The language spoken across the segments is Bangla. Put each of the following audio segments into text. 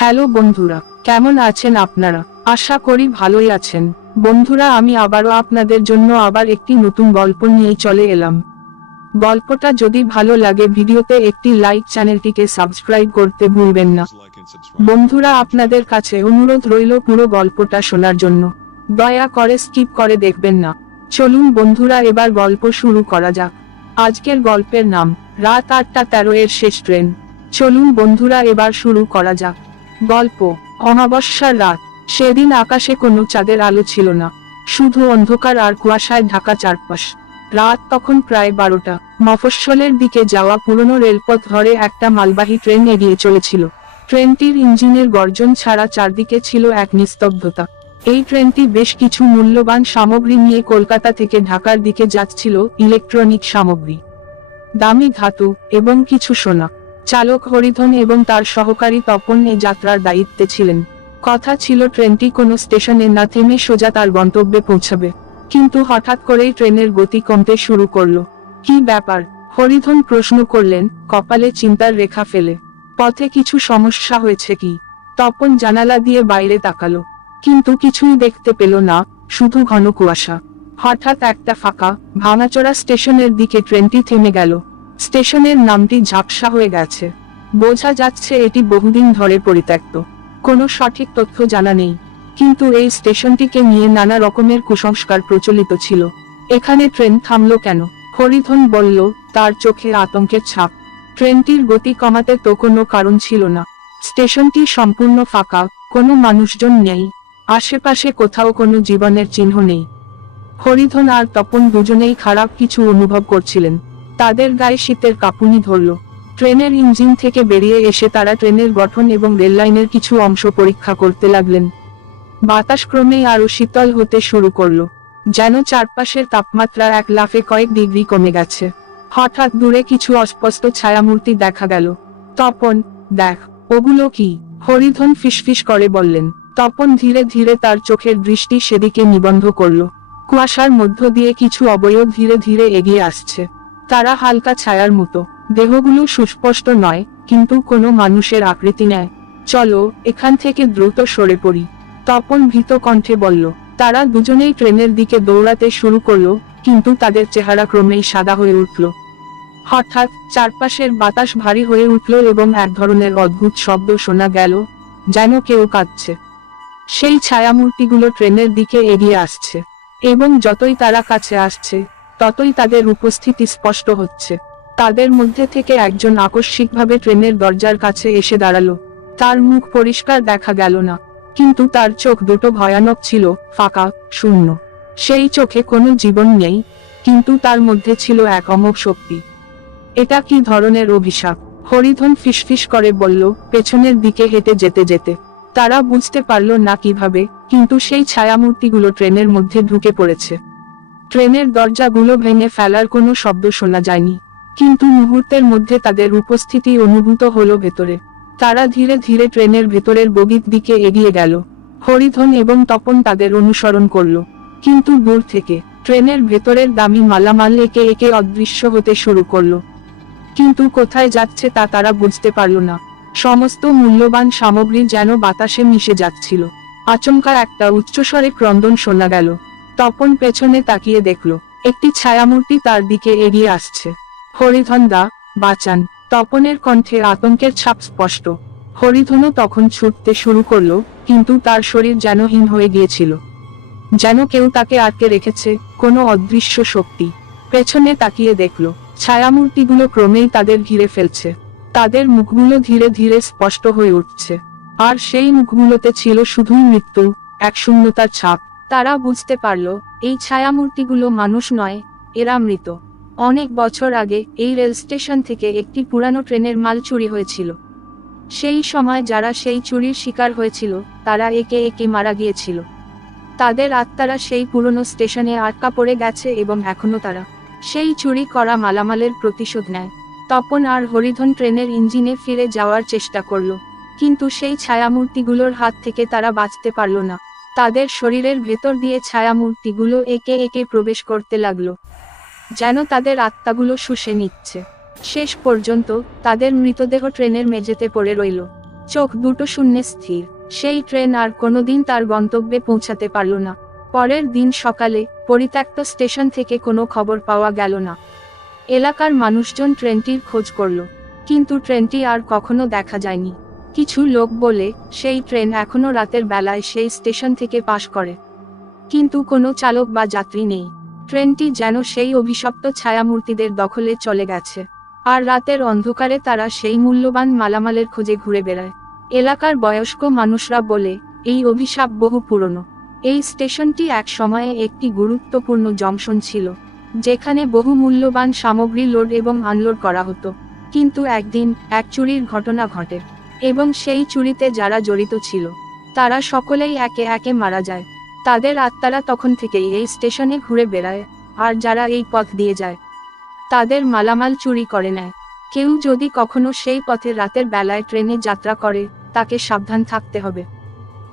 হ্যালো বন্ধুরা, কেমন আছেন আপনারা? আশা করি ভালোই আছেন। বন্ধুরা, আমি আবারও আপনাদের জন্য আবার একটি নতুন গল্প নিয়ে চলে এলাম। গল্পটা যদি ভালো লাগে ভিডিওতে একটি লাইক, চ্যানেলটিকে সাবস্ক্রাইব করতে ভুলবেন না। বন্ধুরা, আপনাদের কাছে অনুরোধ রইল পুরো গল্পটা শোনার জন্য। দয়া করে স্কিপ করে দেখবেন না। চলুন বন্ধুরা, এবার গল্প শুরু করা যাক। আজকের গল্পের নাম, রাত আটটা তেরো এর শেষ ট্রেন। চলুন বন্ধুরা, এবার শুরু করা যাক। গল্প, অমাবস্যার রাত। সেদিন আকাশে কোনো চাঁদের আলো ছিল না। শুধু অন্ধকার আর কুয়াশায় ঢাকা চারপাশ। রাত তখন প্রায় বারোটা। মফস্বলের দিকে যাওয়া পুরনো রেলপথ ধরে একটা মালবাহী ট্রেন এগিয়ে চলেছিল। ট্রেনটির ইঞ্জিনের গর্জন ছাড়া চারদিকে ছিল এক নিস্তব্ধতা। এই ট্রেনটি বেশ কিছু মূল্যবান সামগ্রী নিয়ে কলকাতা থেকে ঢাকার দিকে যাচ্ছিল ইলেকট্রনিক সামগ্রী। দামি ধাতু এবং কিছু সোনা। চালক হরিধন এবং তার সহকারী তপন এ যাত্রার দায়িত্বে ছিলেন। কথা ছিল ট্রেনটি কোনো স্টেশনে না থেমে সোজা তার গন্তব্যে পৌঁছাবে। কিন্তু হঠাৎ করেই ট্রেনের গতি কমতে শুরু করল। কি ব্যাপার? হরিধন প্রশ্ন করলেন, কপালে চিন্তার রেখা ফেলে। পথে কিছু সমস্যা হয়েছে কি? তপন জানালা দিয়ে বাইরে তাকালো। কিন্তু কিছুই দেখতে পেল না, শুধু ঘন কুয়াশা। হঠাৎ একটা ফাঁকা, ভাঙাচোরা স্টেশনের দিকে ট্রেনটি থেমে গেল। স্টেশনের নামটি ঝাপসা হয়ে গেছে। বোঝা যাচ্ছে এটি বহুদিন ধরে পরিত্যক্ত। কোনো সঠিক তথ্য জানা নেই। কিন্তু এই স্টেশনটিকে নিয়ে নানা রকমের কুসংস্কার প্রচলিত ছিল। এখানে ট্রেন থামলো কেন? হরিধন বলল, তার চোখে আতঙ্কের ছাপ। ট্রেনটির গতি কমাতে তো কোনো কারণ ছিল না। স্টেশনটি সম্পূর্ণ ফাঁকা, কোনো মানুষজন নেই। আশেপাশে কোথাও কোনো জীবনের চিহ্ন নেই। হরিধন আর তপন দুজনেই খারাপ কিছু অনুভব করছিলেন। তাদের গায়ে শীতের কাঁপুনি ধরল। ট্রেনের ইঞ্জিন থেকে বেরিয়ে এসে তারা ট্রেনের গঠন এবং রেললাইনের কিছু অংশ পরীক্ষা করতে লাগলেন। বাতাস ক্রমেই আরও শীতল হতে শুরু করল। যেন চারপাশের তাপমাত্রা এক লাফে কয়েক ডিগ্রি কমে গেছে। হঠাৎ দূরে কিছু অস্পষ্ট ছায়ামূর্তি দেখা গেল। তপন, দেখ, ওগুলো কি? হরিধন ফিসফিস করে বললেন। তপন ধীরে ধীরে তার চোখের দৃষ্টি সেদিকে নিবন্ধ করল। কুয়াশার মধ্য দিয়ে কিছু অবয়ব ধীরে ধীরে এগিয়ে আসছে। তারা হালকা ছায়ার মতো। দেহগুলো সুস্পষ্ট নয়, কিন্তু কোনো মানুষের আকৃতি নেয়। চলো, এখান থেকে দ্রুত সরে পড়ি। তপন ভীত কণ্ঠে বলল, তারা দুজনেই ট্রেনের দিকে দৌড়াতে শুরু করল, কিন্তু তাদের চেহারা ক্রমেই সাদা হয়ে উঠল। হঠাৎ, চারপাশের বাতাস ভারী হয়ে উঠল এবং এক ধরনের অদ্ভুত শব্দ শোনা গেল, যেন কেউ কাঁদছে। সেই ছায়ামূর্তিগুলো ট্রেনের দিকে এগিয়ে আসছে, এবং যতই তারা কাছে আসছে ততই তাদের উপস্থিতি স্পষ্ট হচ্ছে। তাদের মধ্যে থেকে একজন আকস্মিকভাবে ট্রেনের দরজার কাছে এসে দাঁড়াল। তার মুখ পরিষ্কার দেখা গেল না। কিন্তু তার চোখ দুটো ভয়ানক ছিল, ফাঁকা, শূন্য। সেই চোখে কোনো জীবন নেই, কিন্তু তার মধ্যে ছিল এক অমোঘ শক্তি। এটা কি ধরনের অভিশাপ? হরিধন ফিসফিস করে বলল, পেছনের দিকে হেঁটে যেতে যেতে। তারা বুঝতে পারল না কীভাবে, কিন্তু সেই ছায়ামূর্তিগুলো ট্রেনের মধ্যে ঢুকে পড়েছে। ট্রেনের দরজাগুলো ভেঙে ফেলার কোনো শব্দ শোনা যায়নি। কিন্তু মুহূর্তের মধ্যে তাদের উপস্থিতি অনুভূত হলো ভেতরে। তারা ধীরে ধীরে ট্রেনের ভেতরের বগির দিকে এগিয়ে গেল। হরিধন এবং তপন তাদের অনুসরণ করল। কিন্তু দূর থেকে ট্রেনের ভেতরের দামি মালামাল একে একে অদৃশ্য হতে শুরু করল। কিন্তু কোথায় যাচ্ছে তা তারা বুঝতে পারল না। সমস্ত মূল্যবান সামগ্রী যেন বাতাসে মিশে যাচ্ছিল। আচমকা একটা উচ্চস্বরে ক্রন্দন শোনা গেল। তপন পেছনে তাকিয়ে দেখল, একটি ছায়ামূর্তি তার দিকে এগিয়ে আসছে। হরিধন দা, বাঁচান। তপনের কণ্ঠে আতঙ্কের ছাপ স্পষ্ট। হরিধনও তখন ছুটতে শুরু করল, কিন্তু তার শরীর যেন হীন হয়ে গিয়েছিল। যেন কেউ তাকে আটকে রেখেছে, কোনো অদৃশ্য শক্তি। পেছনে তাকিয়ে দেখল, ছায়ামূর্তিগুলো ক্রমেই তাদের ঘিরে ফেলছে। তাদের মুখগুলো ধীরে ধীরে স্পষ্ট হয়ে উঠছে। আর সেই মুখগুলোতে ছিল শুধুই মৃত্যু, এক শূন্যতার ছাপ। তারা বুঝতে পারল, এই ছায়ামূর্তিগুলো মানুষ নয়, এরা মৃত। অনেক বছর আগে এই রেল স্টেশন থেকে একটি পুরানো ট্রেনের মাল চুরি হয়েছিল। সেই সময় যারা সেই চুরির শিকার হয়েছিল, তারা একে একে মারা গিয়েছিল। তাদের আত্মারা সেই পুরনো স্টেশনে আটকা পড়ে গেছে এবং এখনও তারা সেই চুরি করা মালামালের প্রতিশোধ নেয়। তপন আর হরিধন ট্রেনের ইঞ্জিনে ফিরে যাওয়ার চেষ্টা করল, কিন্তু সেই ছায়ামূর্তিগুলোর হাত থেকে তারা বাঁচতে পারল না। তাদের শরীরের ভেতর দিয়ে ছায়ামূর্তিগুলো একে একে প্রবেশ করতে লাগল। যেন তাদের আত্মাগুলো শুষে নিচ্ছে। শেষ পর্যন্ত তাদের মৃতদেহ ট্রেনের মেঝেতে পড়ে রইল। চোখ দুটো শূন্যে স্থির। সেই ট্রেন আর কোনোদিন তার গন্তব্যে পৌঁছাতে পারল না। পরের দিন সকালে পরিত্যক্ত স্টেশন থেকে কোনো খবর পাওয়া গেল না। এলাকার মানুষজন ট্রেনটির খোঁজ করল। কিন্তু ট্রেনটি আর কখনো দেখা যায়নি। কিছু লোক বলে, সেই ট্রেন এখনও রাতের বেলায় সেই স্টেশন থেকে পাশ করে। কিন্তু কোনো চালক বা যাত্রী নেই। ট্রেনটি যেন সেই অভিশপ্ত ছায়ামূর্তিদের দখলে চলে গেছে। আর রাতের অন্ধকারে তারা সেই মূল্যবান মালামালের খোঁজে ঘুরে বেড়ায়। এলাকার বয়স্ক মানুষরা বলে, এই অভিশাপ বহু পুরনো। এই স্টেশনটি এক সময়ে একটি গুরুত্বপূর্ণ জংশন ছিল, যেখানে বহু মূল্যবান সামগ্রী লোড এবং আনলোড করা হতো। কিন্তু একদিন এক চুরির ঘটনা ঘটে। এবং সেই চুরিতে যারা জড়িত ছিল, তারা সকলেই একে একে মারা যায়। তাদের আত্মারা তখন থেকেই এই স্টেশনে ঘুরে বেড়ায়, আর যারা এই পথ দিয়ে যায়, তাদের মালামাল চুরি করে নেয়। কেউ যদি কখনো সেই পথে রাতের বেলায় ট্রেনে যাত্রা করে, তাকে সাবধান থাকতে হবে।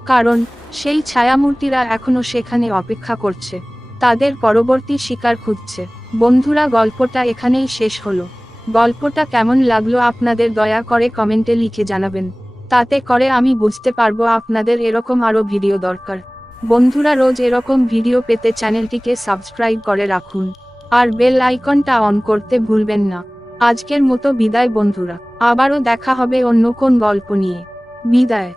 কারণ, সেই ছায়ামূর্তিরা এখনও সেখানে অপেক্ষা করছে। তাদের পরবর্তী শিকার খুঁজছে। বন্ধুরা, গল্পটা এখানেই শেষ হলো। গল্পটা কেমন লাগল আপনাদের দয়া করে কমেন্টে লিখে জানাবেন। তাতে করে আমি বুঝতে পারব আপনাদের এরকম আরও ভিডিও দরকার। বন্ধুরা রোজ এরকম ভিডিও পেতে চ্যানেলটিকে সাবস্ক্রাইব করে রাখুন। আর বেল আইকনটা অন করতে ভুলবেন না। আজকের মতো বিদায় বন্ধুরা। আবারও দেখা হবে অন্য কোন গল্প নিয়ে। বিদায়।